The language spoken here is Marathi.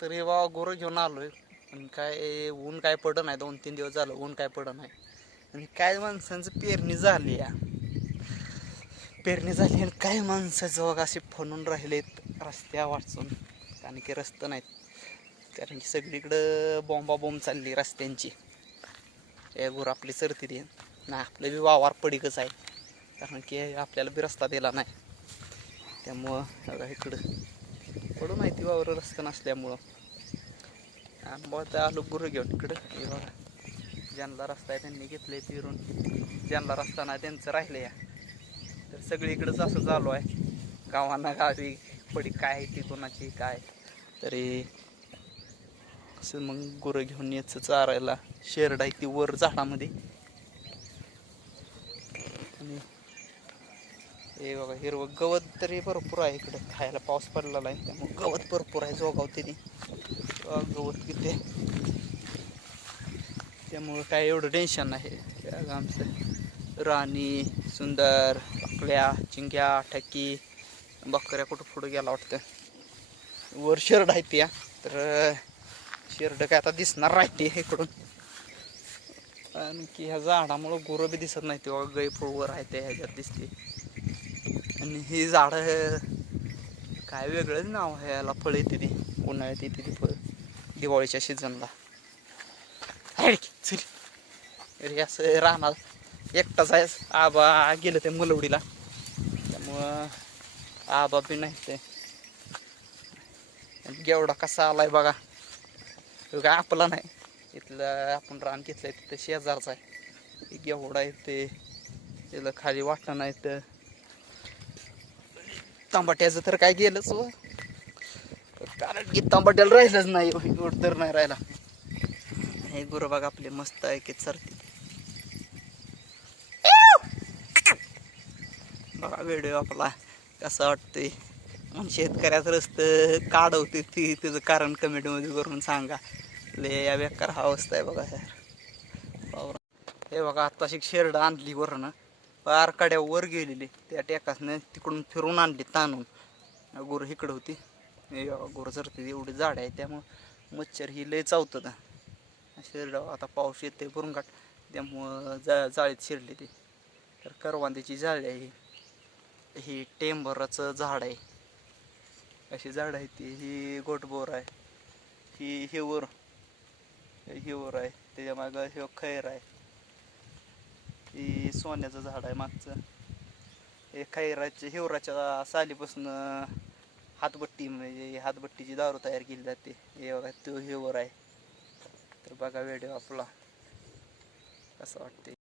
तर हे बा गोरं घेऊन आलोय. पण काय ऊन काय पडत नाही. दोन तीन दिवस झालं ऊन काय पडत नाही. आणि काय माणसांचं पेरणी झाली या. पेरणी झाली आणि काय माणसाचं बघा असे फणून राहिलेत रस्त्या वाचून. कारण की रस्ते नाहीत. कारण की सगळीकडं बॉम्बा बॉम्ब चालली रस्त्यांची. या गुरं आपली सरती दे ना आपलं बी वावर पडीकच आहे. कारण की आपल्याला बी रस्ता दिला नाही. त्यामुळं इकडं पडून आहे ती वावर रस्ता नसल्यामुळं. आणि मग त्या आलो गुरं घेऊन इकडं. हे बघा ज्यांना रस्ता आहे त्यांनी घेतले फिरून. ज्यांना रस्ता नाही त्यांचं राहिलं या. तर सगळीकडंच असं चालू आहे. गावांना गावी पडी काय आहे ती कोणाची काय. तरी असं मग गुरं घेऊन यायचं चारायला. शेरड आहे ती वर झाडामध्ये. आणि हे बघा हिरवं गवत तरी भरपूर आहे इकडे खायला. पाऊस पडलेला आहे त्यामुळे गवत भरपूर आहे जोगावतीने ती गवत किती त्यामुळं काय एवढं टेन्शन नाही. आमचं राणी सुंदर बकऱ्या चिंग्या ठकी बकऱ्या कुठं पुढं गेला वाटतं. वर शेरड आहे त्या तर शेरड काय आता दिसणार राहते इकडून. आणखी ह्या झाडामुळं गुरं बी दिसत नाही तेव्हा गै वर आहे ते ह्याच्यात दिसते. आणि ही झाडं काय वेगळंच नाव आहे याला फळ येते ती उन्हाळ्यात येते ती फळ. दिवाळीच्या सीझनला चल. अरे असं राहणार एकटाच आहे. आबा गेलं ते मुलवडीला. त्यामुळं आबा बी नाही ते. गेवडा कसा आलाय बघा. तो काय आपला नाही. इथलं आपण रान घेतलंय तिथं शेजारचा आहे. गेवडा येते त्याला खाली वाटणं नाही तर तांबाट्याचं तर काय गेलंच हो. कारण की तांबाट्याला राहिलंच नाही एवढं तर नाही राहिला. हे गुरुबाग आपले मस्त आहे की सरते बघा व्हिडिओ आपला कसा वाटतोय. शेतकऱ्याचं रस्तं काढवते ती तिचं कारण कमेंटमध्ये करून सांगा. ले या बेकार हा अवस्था आहे बघा. यार हे बघा आत्ताशी शेरड आणली वरनं. पार वर गेलेली. त्या टेकासनं तिकडून फिरून आणली ताणून. गोर इकडं होती. हे बघा गुरं एवढी झाड आहे त्यामुळं मच्छर ही लय चावतं शिरडाव आता पाऊस येते बुरुंगाट त्यामुळं जा जाळीत शिरली ती तर करवांदीची जाळी आहे ही. ही टेंबराचं झाड आहे. अशी झाड आहे ती. ही गोटबोर आहे. ही हिवर हिवर आहे. त्याच्या मागं हे खैर आहे. ही सोन्याचं झाड आहे मागचं. हे खैराच्या हिवराच्या सालीपासून हातबट्टी म्हणजे हातबट्टीची दारू तयार केली जाते. हे बघा तो हिवर आहे. तर बघा व्हिडिओ आपला कसं वाटते